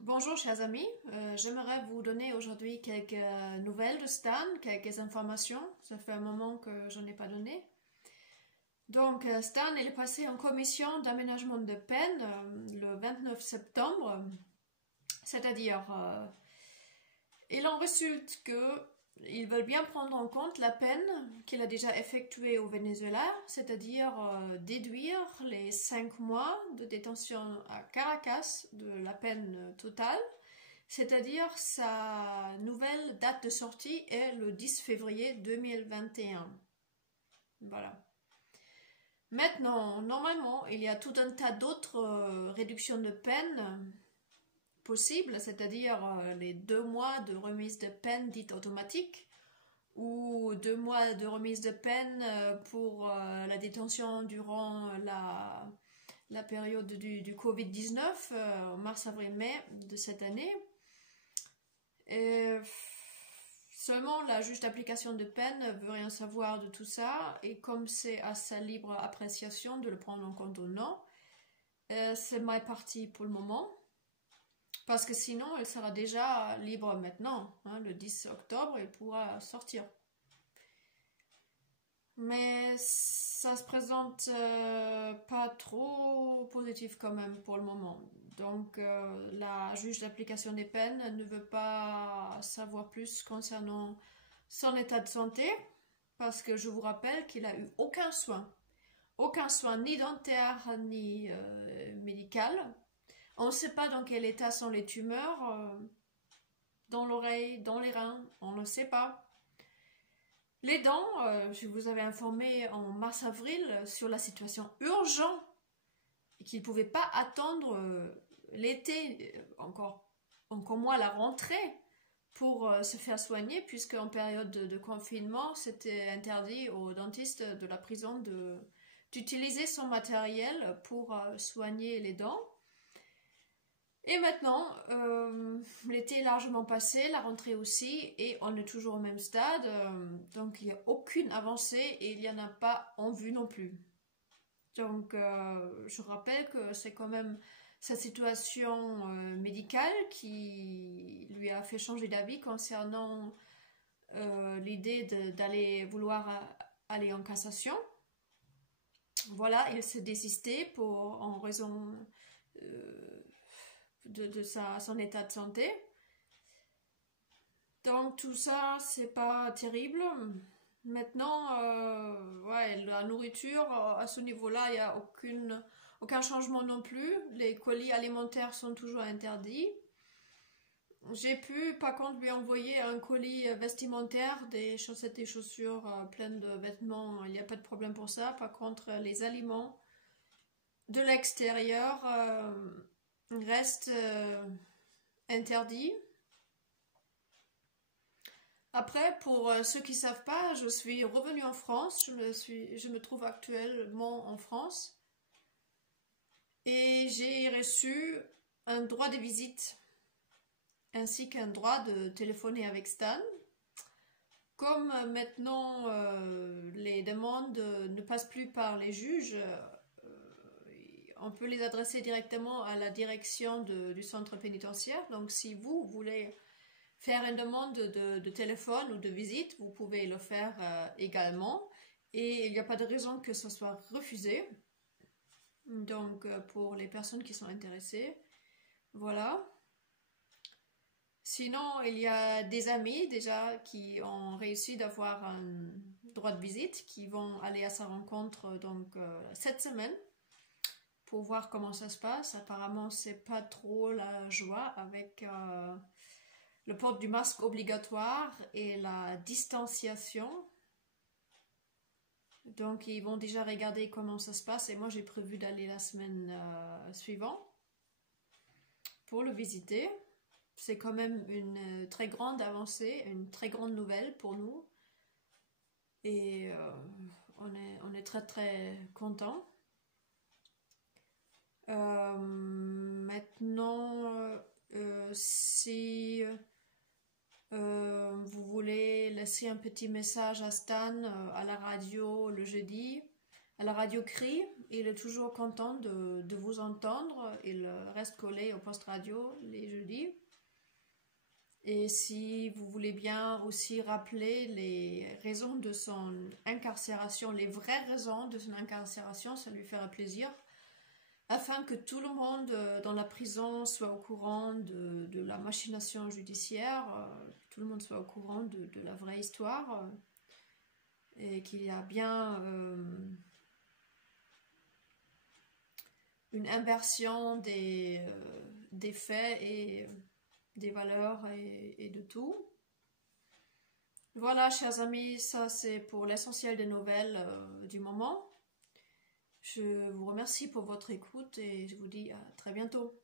Bonjour chers amis, j'aimerais vous donner aujourd'hui quelques nouvelles de Stan, quelques informations. Ça fait un moment que je n'en ai pas donné. Donc Stan il est passé en commission d'aménagement de peine le 29 septembre, c'est-à-dire il en résulte que ils veulent bien prendre en compte la peine qu'il a déjà effectuée au Venezuela, c'est-à-dire déduire les 5 mois de détention à Caracas de la peine totale, c'est-à-dire sa nouvelle date de sortie est le 10 février 2021. Voilà. Maintenant, normalement, il y a tout un tas d'autres réductions de peine possible, c'est-à-dire les 2 mois de remise de peine dite automatique ou 2 mois de remise de peine pour la détention durant la période du Covid-19, mars, avril, mai de cette année. Et seulement la juge d'application de peine ne veut rien savoir de tout ça, et comme c'est à sa libre appréciation de le prendre en compte ou non, c'est mal parti pour le moment. Parce que sinon, elle sera déjà libre maintenant. Hein, le 10 octobre, elle pourra sortir. Mais ça se présente pas trop positif quand même pour le moment. Donc la juge d'application des peines ne veut pas savoir plus concernant son état de santé. Parce que je vous rappelle qu'il n'a eu aucun soin. Aucun soin ni dentaire ni médical. On ne sait pas dans quel état sont les tumeurs, dans l'oreille, dans les reins, on ne sait pas. Les dents, je vous avais informé en mars-avril sur la situation urgente et qu'il ne pouvait pas attendre l'été, encore moins la rentrée, pour se faire soigner, puisque en période de confinement, c'était interdit aux dentistes de la prison d'utiliser son matériel pour soigner les dents. Et maintenant, l'été est largement passé, la rentrée aussi, et on est toujours au même stade, donc il n'y a aucune avancée et il n'y en a pas en vue non plus. Donc je rappelle que c'est quand même sa situation médicale qui lui a fait changer d'avis concernant l'idée d'aller vouloir aller en cassation. Voilà, il s'est désisté en raison de son état de santé. Donc tout ça, c'est pas terrible. Maintenant, ouais, la nourriture, à ce niveau-là, il n'y a aucun changement non plus. Les colis alimentaires sont toujours interdits. J'ai pu, par contre, lui envoyer un colis vestimentaire, des chaussettes et chaussures pleines de vêtements. Il n'y a pas de problème pour ça. Par contre, les aliments de l'extérieur restent interdits. Après, pour ceux qui ne savent pas, je suis revenue en France. Je me trouve actuellement en France. Et j'ai reçu un droit de visite ainsi qu'un droit de téléphoner avec Stan. Comme maintenant les demandes ne passent plus par les juges, on peut les adresser directement à la direction du centre pénitentiaire. Donc si vous voulez faire une demande de téléphone ou de visite, vous pouvez le faire également. Et il n'y a pas de raison que ce soit refusé. Donc pour les personnes qui sont intéressées, voilà. Sinon, il y a des amis déjà qui ont réussi d'avoir un droit de visite, qui vont aller à sa rencontre donc cette semaine pour voir comment ça se passe. Apparemment, c'est pas trop la joie avec le port du masque obligatoire et la distanciation. Donc, ils vont déjà regarder comment ça se passe et moi, j'ai prévu d'aller la semaine suivante pour le visiter. C'est quand même une très grande avancée, une très grande nouvelle pour nous. Et on est très très contents. Maintenant, si vous voulez laisser un petit message à Stan à la radio le jeudi, à la radio CRI. Il est toujours content de vous entendre. Il reste collé au poste radio les jeudis. Et si vous voulez bien aussi rappeler les raisons de son incarcération, les vraies raisons de son incarcération, ça lui fera plaisir, afin que tout le monde dans la prison soit au courant de la machination judiciaire, que tout le monde soit au courant de la vraie histoire, et qu'il y a bien une inversion des faits et des valeurs et de tout. Voilà, chers amis, ça c'est pour l'essentiel des nouvelles du moment. Je vous remercie pour votre écoute et je vous dis à très bientôt.